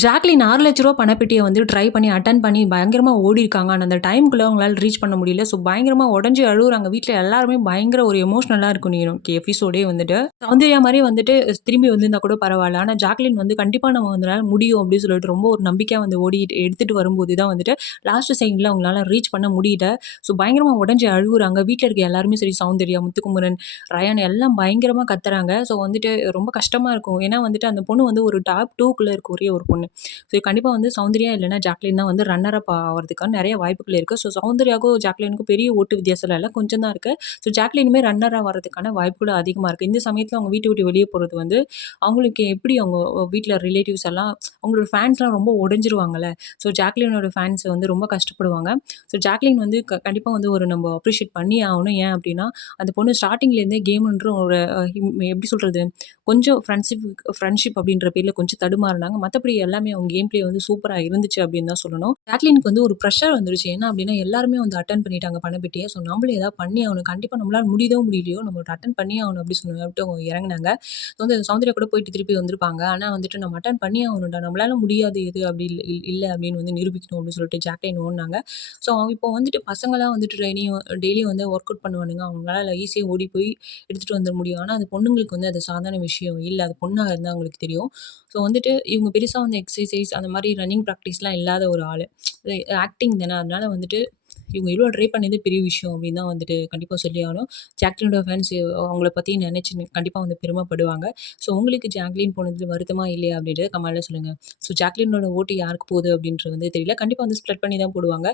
Jacqueline ரூ. 6,00,000 பணப்பெட்டிய வந்து try பண்ணி அட்டெண்ட் பண்ணி பயங்கரமா ஓடியிருக்காங்க. ஆனா அந்த டைம்க்குள்ள அவங்களால ரீச் பண்ண முடியல. ஸோ பயங்கரமா உடைஞ்சு அழுவுறாங்க. வீட்ல எல்லாருமே பயங்கர ஒரு எமோஷனலா இருக்கும் எபிசோடே வந்துட்டு. சௌந்தர்யா மாரி வந்துட்டு திரும்பி வந்திருந்தா கூட பரவால்ல. ஆனா ஜாக்லின் வந்து கண்டிப்பா நம்ம வந்துனால முடியும் அப்படின்னு சொல்லிட்டு ரொம்ப ஒரு நம்பிக்கையா வந்து ஓடிட்டு எடுத்துட்டு வரும்போது தான் வந்துட்டு லாஸ்ட் சீன்ல அவங்களால ரீச் பண்ண முடியல. ஸோ பயங்கரமா உடைஞ்சு அழுவுறாங்க. வீட்ல இருக்க எல்லாருமே சரி சௌந்தர்யா, முத்துக்குமரன், ரயான் எல்லாம் பயங்கரமா கத்துறாங்க. ஸோ வந்துட்டு ரொம்ப கஷ்டமா இருக்கும். ஏன்னா வந்துட்டு அந்த பொண்ணு வந்து ஒரு டாப் 2க்குள்ள இருக்க ஒரே ஒரு பொண்ணு. ஸோ கண்டிப்பா வந்து சௌந்தர்யா இல்லன்னா ஜாக்லின் தான் வந்து ரன்னர் அப் ஆவறதுக்கான நெறைய வாய்ப்புகள் இருக்கு. ஸோ சௌந்தர்யாவுக்கும், ஜாக்லினுக்கும் பெரிய ஓட்டு வித்தியாசம்லாம் இல்ல. கொஞ்சம் தான் இருக்கு. ஸோ ஜாக்லினுமே ரன்னரா வரதுக்கான வாய்ப்புகள் அதிகமா இருக்கு. இந்த சமயத்துல அவங்க வீட்ட விட்டு வெளிய போறது வந்து, அவங்களுக்கு எப்படி அவங்க வீட்ல ரிலேட்டிவ்ஸ் எல்லாம் அவங்களோட ஃபேன்ஸ்லாம் ரொம்ப உடைஞ்சிருவாங்கல்ல. ஸோ ஜாக்லினோட ஃபேன்ஸ் வந்து ரொம்ப கஷ்டப்படுவாங்க. ஸோ ஜாக்லின் வந்து கண்டிப்பா வந்து ஒரு நம்ம அப்ரிஷியேட் பண்ணியே ஆகணும். ஏன் அப்டின்னா, அந்த பொண்ணு ஸ்டார்ட்டிங்லேருந்தே கேம்ன்ற ஒரு எப்படி சொல்றது? கொஞ்சம் ஃப்ரெண்ட்ஷிப் அப்படின்ற பேர்ல கொஞ்சம் தடுமாறுனாங்க. மத்தபடி எல்லாமே அவங்க கேம் பிளே வந்து சூப்பரா இருந்துச்சு அப்படின்னு தான் சொல்லணும். ஜாக்லினுக்கு வந்து ஒரு பிரஷர் வந்துருச்சு. என்ன அப்படின்னா, எல்லாருமே வந்து அட்டெண்ட் பண்ணிட்டாங்க பணப்பெட்டிய. ஸோ நம்மளும் ஏதாவது பண்ணி ஆகணும். கண்டிப்பா நம்மளால முடியுதோ முடியலையோ நம்ம அட்டெண்ட் பண்ணியே ஆகணும் அப்படின்னு சொல்லிட்டு அவங்க இறங்குனாங்க. வந்து சௌந்தர்யா கூட போயிட்டு திருப்பி வந்திருப்பாங்க. ஆனா வந்துட்டு நம்ம அட்டெண்ட் பண்ணியே ஆகணும்டா. நம்மளால முடியாது எது அப்படி இல்ல அப்படின்னு வந்து நிரூபிக்கணும் அப்படின்னு சொல்லிட்டு ஜாக்லின் ஓடுனாங்க. ஸோ இப்போ வந்துட்டு பசங்கலாம் வந்துட்டு டெய்லியும் வந்து ஒர்க் அவுட் பண்ணுவானுங்க. அவங்களால ஈஸியா ஓடி போய் எடுத்துட்டு வந்துர முடியும். ஆனா அது பொண்ணுங்களுக்கு வந்து அது சாதாரண விஷயம் இல்ல. அது பொண்ணா இருந்தா அவங்களுக்கு தெரியும். ஸோ வந்துட்டு இவங்க பெருசா வந்து எக்ஸர்சைஸ் அந்த மாரி ரன்னிங் பிராக்டிஸ்லாம் இல்லாத ஒரு ஆளு. ஆக்டிங் தானே. அதனால வந்துட்டு இவங்க இவ்ளோ ட்ரை பண்ணது பெரிய விஷயம் அப்படின்னு தான் வந்துட்டு கண்டிப்பா சொல்லி ஆகணும். ஜாக்லினோட ஃபேன்ஸ் அவங்கள பத்தி நெனச்சு கண்டிப்பா வந்து பெருமைப்படுவாங்க. ஸோ உங்களுக்கு ஜாக்லின் போனது வருத்தமா இல்லையா அப்படின்றத கமெண்ட்ல சொல்லுங்க. ஸோ ஜாக்லினோட ஓட்டு யாருக்கு போகுது அப்படின்றது வந்து தெரியல. கண்டிப்பா வந்து ஸ்ப்ளிட் பண்ணி தான் போடுவாங்க.